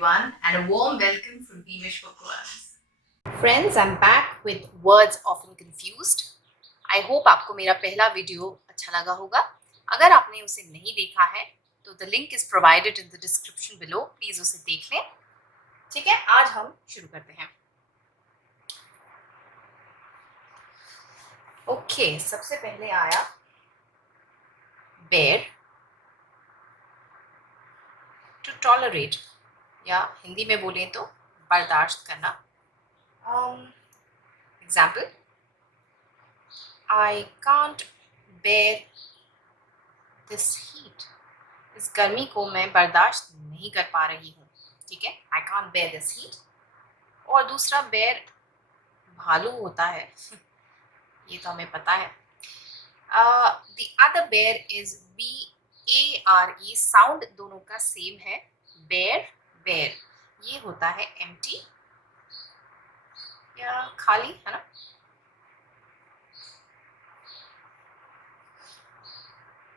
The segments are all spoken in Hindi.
everyone, and a warm welcome from Team Ishwakwas. Friends, I'm back with words often confused. I hope आपको मेरा पहला वीडियो अच्छा लगा होगा. अगर आपने उसे नहीं देखा है तो the link is provided in the description below. Please उसे देख लें. ठीक है, आज हम शुरू करते हैं. ओके, सबसे पहले आया bear, to tolerate, या हिंदी में बोले तो बर्दाश्त करना. Example, I can't bear this heat. इस गर्मी को मैं बर्दाश्त नहीं कर पा रही हूँ. ठीक है, I can't bear this heat. और दूसरा बेर भालू होता है. ये तो हमें पता है. The other bear is B-A-R-E. Sound दोनों का सेम है. बेर, बेर. ये होता है empty या खाली, है ना.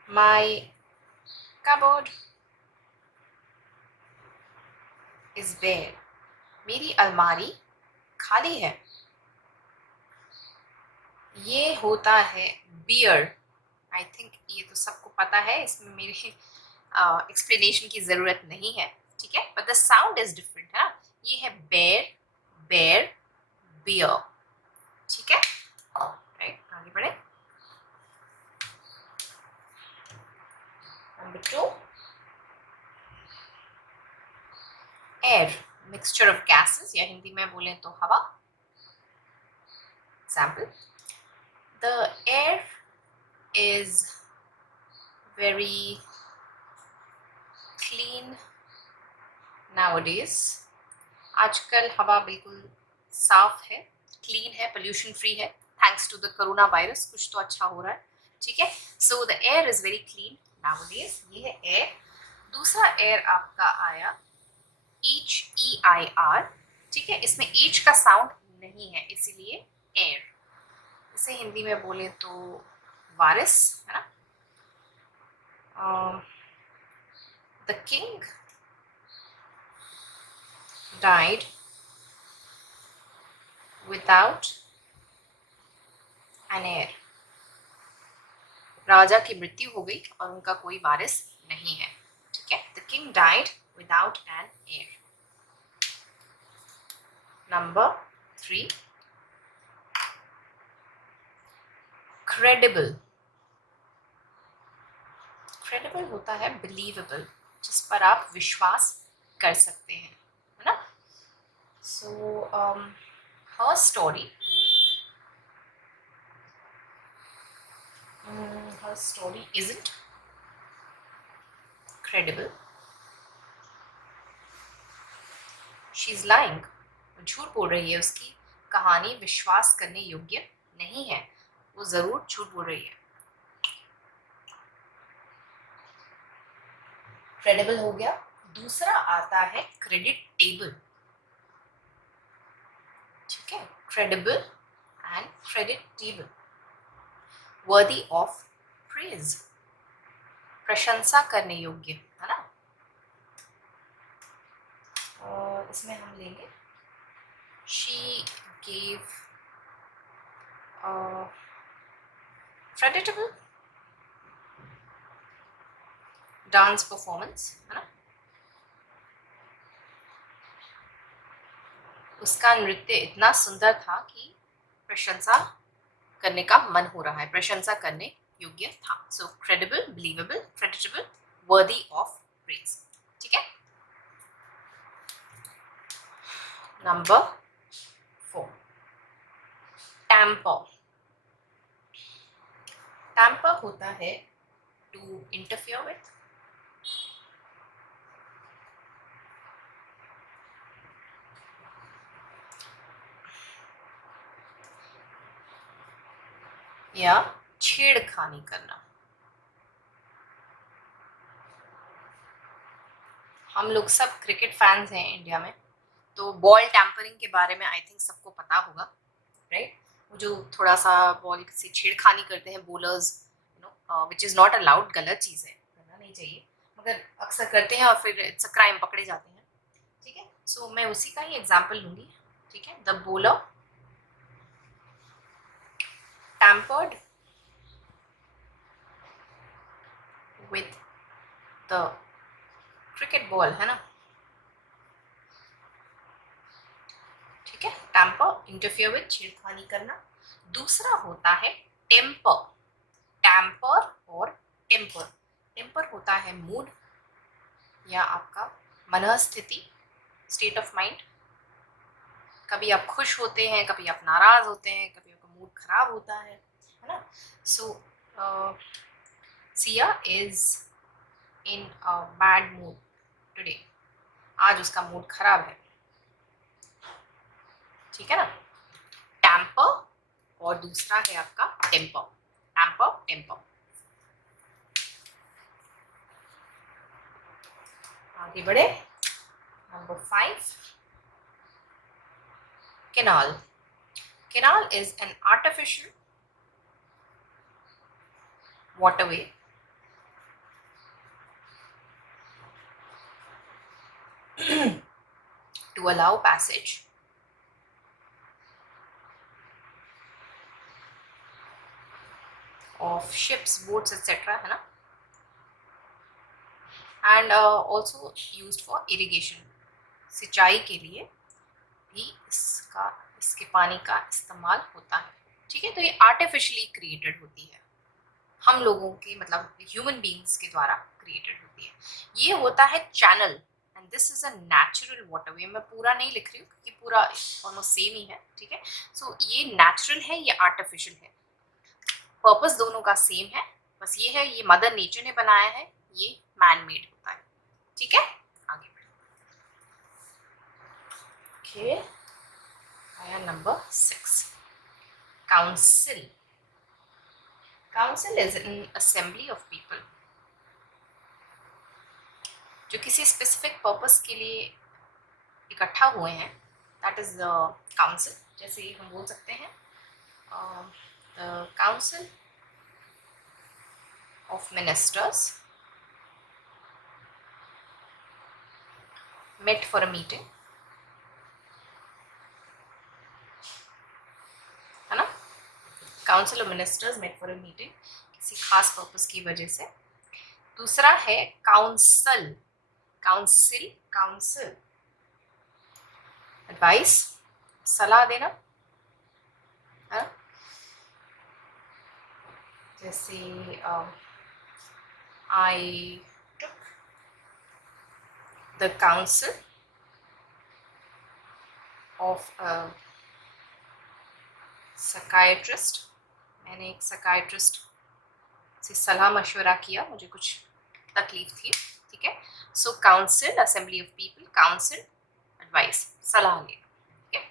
My cupboard is bare. मेरी अलमारी खाली है. ये होता है बियर. आई थिंक ये तो सबको पता है, इसमें मेरी एक्सप्लेनेशन की ज़रूरत नहीं है. ठीक है, but the sound is different, है ना. ये है बेर, बेर, बियर. ठीक है, राइट, आगे बढ़े. Number 2, air, mixture of gases, या हिंदी में बोलें तो हवा. Example, the air is very clean nowadays. आजकल हवा बिल्कुल साफ है, क्लीन है, पोल्यूशन फ्री है. Thanks to the corona virus कुछ तो अच्छा हो रहा है. ठीक है, so the air is very clean nowadays. ये है एयर. दूसरा एयर आपका आया HEIR. ठीक है, इसमें H का साउंड नहीं है, इसीलिए एयर. इसे हिंदी में बोले तो वारिस, है ना. The king died without an heir. राजा की मृत्यु हो गई और उनका कोई वारिस नहीं है. ठीक है, the king died without an heir. Number 3, credible. Credible होता है बिलीवेबल, जिस पर आप विश्वास कर सकते हैं, है ना. सो her story isn't credible. She's lying. झूठ बोल रही है. उसकी कहानी विश्वास करने योग्य नहीं है. वो जरूर झूठ बोल रही है. क्रेडिबल हो गया. दूसरा आता है क्रेडिटेबल. ठीक है, credible and creditable. Worthy of praise, प्रशंसा करने योग्य, है ना. और इसमें हम लेंगे she gave creditable dance performance, है ना. उसका नृत्य इतना सुंदर था कि प्रशंसा करने का मन हो रहा है, प्रशंसा करने योग्य था. So credible, believable, creditable, worthy of praise. ठीक है. Number 4, tamper. टैम्पर होता है टू इंटरफियर विथ, या छेड़खानी करना. हम लोग सब क्रिकेट फैंस हैं इंडिया में, तो बॉल टैम्परिंग के बारे में आई थिंक सबको पता होगा, राइट. वो जो थोड़ा सा बॉल से छेड़खानी करते हैं bowlers, you know, which is not allowed. गलत चीज़ है, करना नहीं चाहिए, मगर अक्सर करते हैं और फिर इट्स अ क्राइम, पकड़े जाते हैं. ठीक है, सो मैं उसी का ही एग्जाम्पल लूंगी, ठीक है। The bowler tampered with the cricket ball, है ना, ठीक है। टैम्पर, इंटरफियर विथ, छेड़खानी करना। दूसरा होता है टेम्पर, टैम्पर और टेम्पर। टेम्पर होता है मूड या आपका मनस्थिति, स्टेट ऑफ माइंड। कभी आप खुश होते हैं, कभी आप नाराज होते हैं, कभी आपका मूड खराब होता है ना। So Sia is in a bad mood today, आज उसका मूड खराब है, ठीक है ना। टैम्पर और दूसरा है आपका टेम्पर, टैम्पर टेम्पर। आगे बढ़े, number 5, canal. Canal is an artificial waterway to allow passage of ships, boats, etc. है ना, and also used for irrigation. सिंचाई के लिए भी इसके पानी का इस्तेमाल होता है, ठीक है। तो ये आर्टिफिशियली क्रिएटेड होती है, हम लोगों के मतलब ह्यूमन बीइंग्स के द्वारा क्रिएटेड होती है। ये होता है channel and this is a natural waterway. मैं पूरा नहीं लिख रही हूँ क्योंकि पूरा ऑलमोस्ट सेम ही है, ठीक है। सो ये नेचुरल है, ये आर्टिफिशियल है, पर्पस दोनों का सेम है, बस ये है ये मदर नेचर ने बनाया है, ये मैन मेड होता है, ठीक है। आगे ओके, आया number 6, council. Council is an assembly of people जो किसी स्पेसिफिक पर्पस के लिए इकट्ठा हुए हैं, दैट इज द काउंसिल। जैसे हम बोल सकते हैं council of ministers met for a meeting, है ना। Council of ministers met for a meeting, किसी खास पर्पस की वजह से। दूसरा है काउंसिल, काउंसिल, काउंसिल एडवाइस, सलाह देना, है ना। जैसे आई took the counsel of a psychiatrist, मैंने एक साइकाइट्रिस्ट से सलाह मशवरा किया, मुझे कुछ तकलीफ थी, ठीक है। So council, assembly of people, council, advice, सलाह लेना, ठीक है।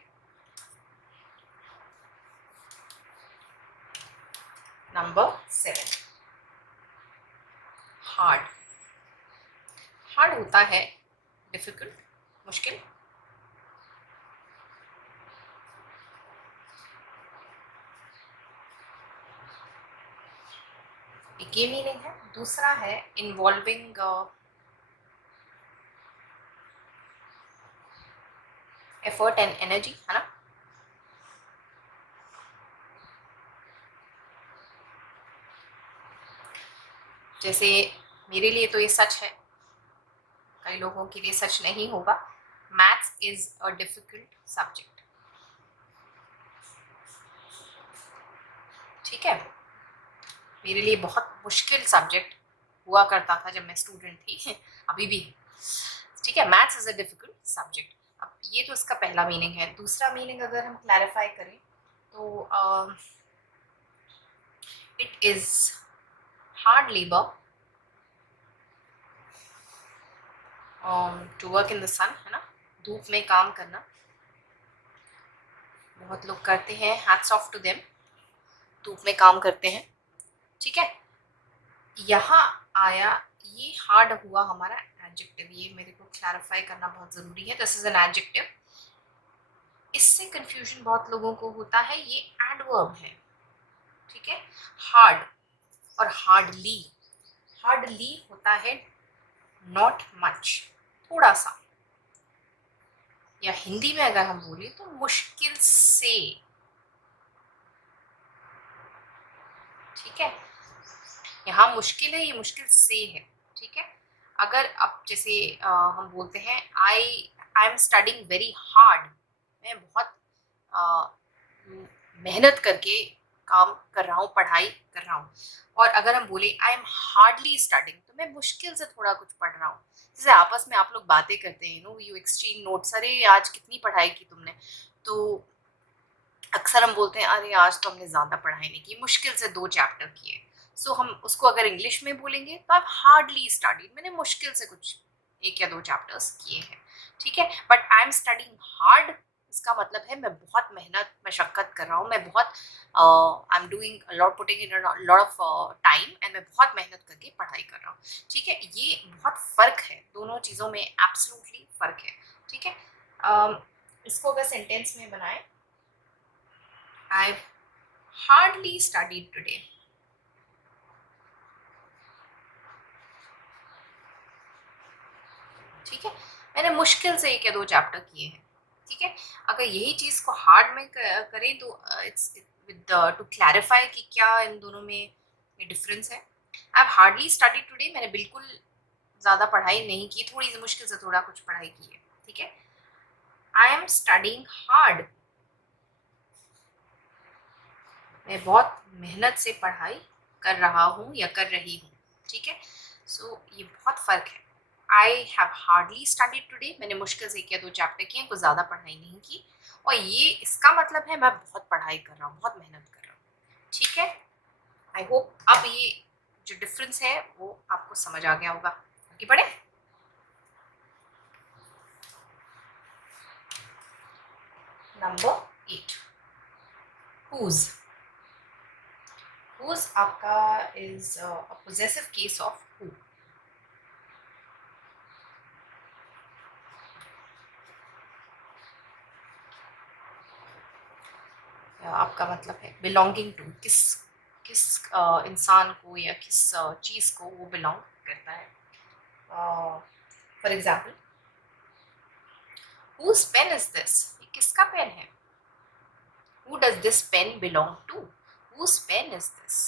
Number 7, hard. हार्ड होता है डिफिकल्ट, मुश्किल। एक ये मीनिंग है। दूसरा है इन्वॉल्विंग एफर्ट एंड एनर्जी, है ना। जैसे मेरे लिए तो ये सच है, कई लोगों के लिए सच नहीं होगा। Maths is a difficult subject, ठीक है। मेरे लिए बहुत मुश्किल सब्जेक्ट हुआ करता था जब मैं स्टूडेंट थी, अभी भी, ठीक है। Maths is a difficult subject. अब ये तो इसका पहला मीनिंग है। दूसरा मीनिंग अगर हम क्लैरिफाई करें तो it is hard labour to work in the sun, है ना, धूप में काम करना। बहुत लोग करते हैं, हैट्स ऑफ टू देम, धूप में काम करते हैं, ठीक है। यहाँ आया ये हार्ड हुआ हमारा एडजेक्टिव, ये मेरे को क्लैरिफाई करना बहुत ज़रूरी है। This is an adjective. इससे कंफ्यूजन बहुत लोगों को होता है, ये एडवर्ब है, ठीक है। हार्ड और हार्डली, हार्डली होता है नॉट मच, थोड़ा सा, या हिंदी में अगर हम बोले तो मुश्किल से, ठीक है। यहाँ मुश्किल है, ये मुश्किल से है, ठीक है। अगर अब जैसे हम बोलते हैं I am studying very hard, मैं बहुत मेहनत करके काम कर रहा हूँ, पढ़ाई कर रहा हूँ। और अगर हम बोले आई एम हार्डली स्टडिंग, तो मैं मुश्किल से थोड़ा कुछ पढ़ रहा हूँ। जैसे आपस में आप लोग बातें करते हैं, नो यू एक्सचेंज नोट्स, अरे आज कितनी पढ़ाई की तुमने, तो अक्सर हम बोलते हैं अरे आज तो हमने ज़्यादा पढ़ाई नहीं की, मुश्किल से 2 चैप्टर किए। सो हम उसको अगर इंग्लिश में बोलेंगे तो आप हार्डली स्टडीड, मैंने मुश्किल से कुछ 1 या 2 चैप्टर्स किए हैं, ठीक है। But I am studying hard, इसका मतलब है मैं बहुत मेहनत मशक्क़त कर रहा हूँ, मैं बहुत I am doing lot, putting in lot of time, and मैं बहुत मेहनत करके पढ़ाई कर रहा हूँ, ठीक है। ये बहुत फ़र्क है, दोनों चीज़ों में एब्सोल्युटली फ़र्क है, ठीक है। इसको अगर सेंटेंस में बनाएं, I've hardly studied today. ठीक है, मैंने मुश्किल से 1 या 2 चैप्टर किए हैं, ठीक है। अगर यही चीज को हार्ड में करें तो इट्स विद टू क्लैरिफाई कि क्या इन दोनों में डिफरेंस है। I have hardly studied today, मैंने बिल्कुल ज़्यादा पढ़ाई नहीं की, थोड़ी सी मुश्किल से थोड़ा कुछ पढ़ाई की है, ठीक है। आई एम स्टडिंग हार्ड, मैं बहुत मेहनत से पढ़ाई कर रहा हूँ या कर रही हूँ, ठीक है। सो ये बहुत फ़र्क है। I have hardly studied today, मैंने मुश्किल से 1 या 2 चैप्टर किए, कुछ ज़्यादा पढ़ाई नहीं की, और ये इसका मतलब है मैं बहुत पढ़ाई कर रहा हूँ, बहुत मेहनत कर रहा हूँ, ठीक है। आई होप अब ये जो डिफरेंस है वो आपको समझ आ गया होगा। आगे बढ़े। Number 8, whose। whose आपका is a possessive case of who। आपका मतलब है बिलोंगिंग टू, किस किस इंसान को या किस चीज़ को वो बिलोंग करता है। For example, whose pen is this, ये किसका पेन है। who does this pen belong to, whose pen is this,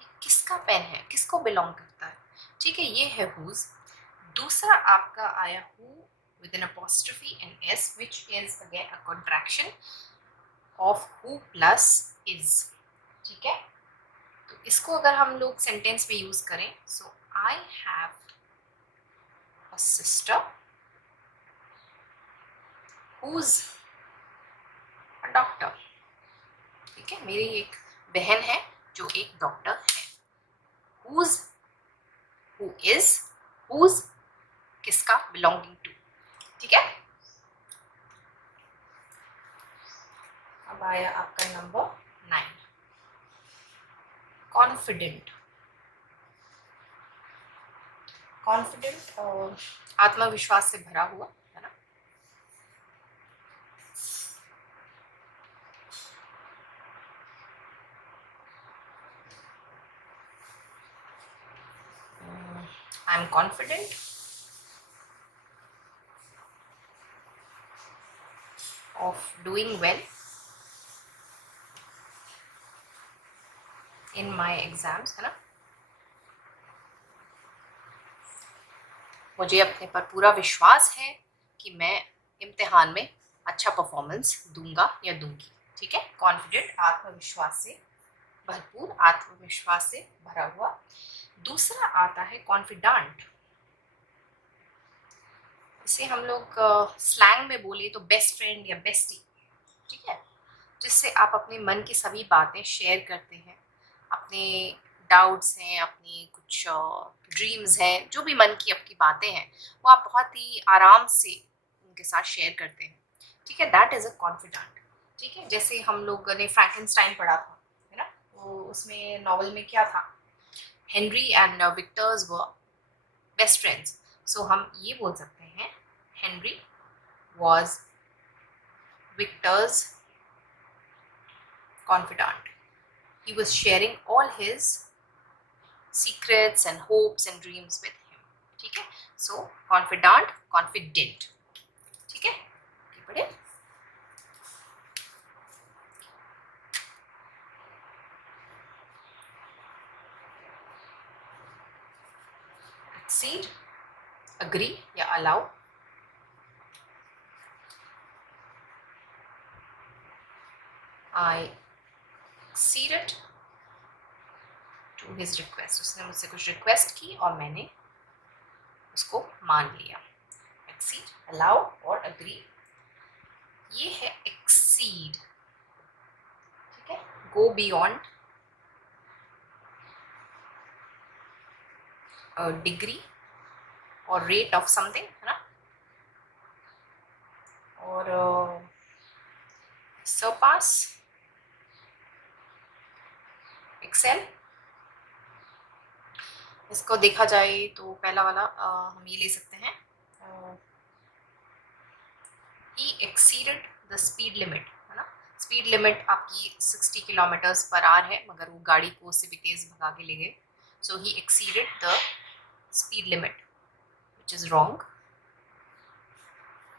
ये किसका पेन है, किसको बिलोंग करता है, ठीक है। ये है whose। दूसरा आपका आया who with an apostrophe and s, which is again a contraction of who plus is, ठीक है। तो इसको अगर हम लोग सेंटेंस में यूज करें, so I have a sister who's a doctor, ठीक है। मेरी एक बहन है जो एक डॉक्टर है। हुज, हु इज, हुज किसका, बिलोंगिंग टू, ठीक है। अब आया आपका नंबर 9, कॉन्फिडेंट। कॉन्फिडेंट आत्मविश्वास से भरा हुआ, है ना। I am confident of doing well in my exams, है ना। मुझे अपने पर पूरा विश्वास है कि मैं इम्तिहान में अच्छा परफॉर्मेंस दूंगा या दूंगी, ठीक है। कॉन्फिडेंट आत्मविश्वास से भरपूर, आत्मविश्वास से भरा हुआ। दूसरा आता है कॉन्फिडेंट, इसे हम लोग स्लैंग में बोले तो बेस्ट फ्रेंड या बेस्टी, ठीक है। जिससे आप अपने मन की सभी बातें शेयर करते हैं, अपने डाउट्स हैं, अपनी कुछ ड्रीम्स हैं, जो भी मन की आपकी बातें हैं, वो आप बहुत ही आराम से उनके साथ शेयर करते हैं, ठीक है। दैट इज़ अ कॉन्फिडेंट, ठीक है। जैसे हम लोग ने फ्रैंकनस्टाइन पढ़ा था, है ना, तो उसमें नॉवल में क्या था, Henry and Victors were best friends. So हम ये बोल सकते हैं Henry was Victor's confidant. He was sharing all his secrets and hopes and dreams with him, ठीक है। So confidant, confident, ठीक है। पढ़े। Accede, agree या allow. I acceded to his request. उसने मुझसे कुछ रिक्वेस्ट की और मैंने उसको मान लिया। Accede, allow और agree, ये है exceed, ठीक है। Go beyond, डिग्री और रेट ऑफ समथिंग, है ना। और सरपास, एक्सेल। इसको देखा जाए तो पहला वाला हम ये ले सकते हैं, he exceeded the speed limit, है ना। स्पीड लिमिट आपकी 60 किलोमीटर्स पर आवर है, मगर वो गाड़ी को उससे भी तेज भगा के ले गए। सो he exceeded the speed limit, which is wrong,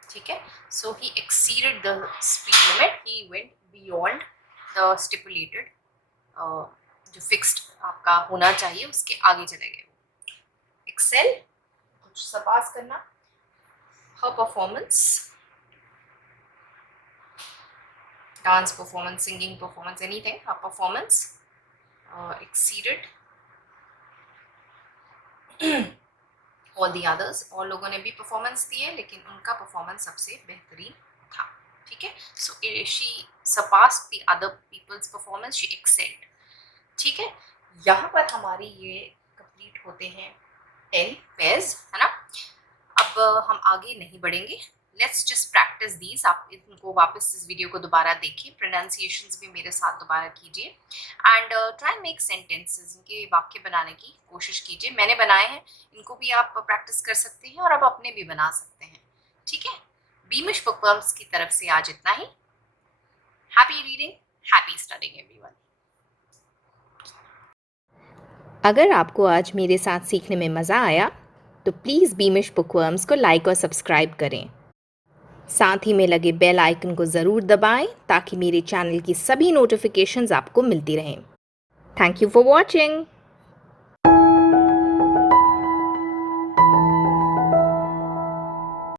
ठीक है। So he exceeded the speed limit, he went beyond the stipulated, जो फिक्स्ड आपका होना चाहिए उसके आगे चले गए। एक्सेल, कुछ सरपास करना। her performance, dance performance, singing performance, anything, her performance exceeded all the others. और लोगों ने भी परफॉर्मेंस दी है, लेकिन उनका परफॉर्मेंस सबसे बेहतरीन था, ठीक है। सो she surpassed the other people's performance, she excelled, ठीक है। यहाँ पर हमारी ये कंप्लीट होते हैं 10 पेयर्स, है ना। अब हम आगे नहीं बढ़ेंगे, लेट्स जस्ट प्रैक्टिस दीज। आप इनको वापस इस वीडियो को दोबारा देखिए, प्रोनाउंसिएशंस भी मेरे साथ दोबारा कीजिए एंड ट्राई मेक सेंटेंसेस, इनके वाक्य बनाने की कोशिश कीजिए। मैंने बनाए हैं, इनको भी आप प्रैक्टिस कर सकते हैं और आप अपने भी बना सकते हैं, ठीक है। बीमिश बुकवर्म्स की तरफ से आज इतना ही। Happy reading, happy studying everyone. अगर आपको आज मेरे साथ सीखने में मज़ा आया तो प्लीज़ बीमिश बुकवर्म्स को लाइक और सब्सक्राइब करें। साथ ही में लगे बेल आइकन को ज़रूर दबाएं ताकि मेरे चैनल की सभी नोटिफिकेशंस आपको मिलती रहें। Thank you for watching.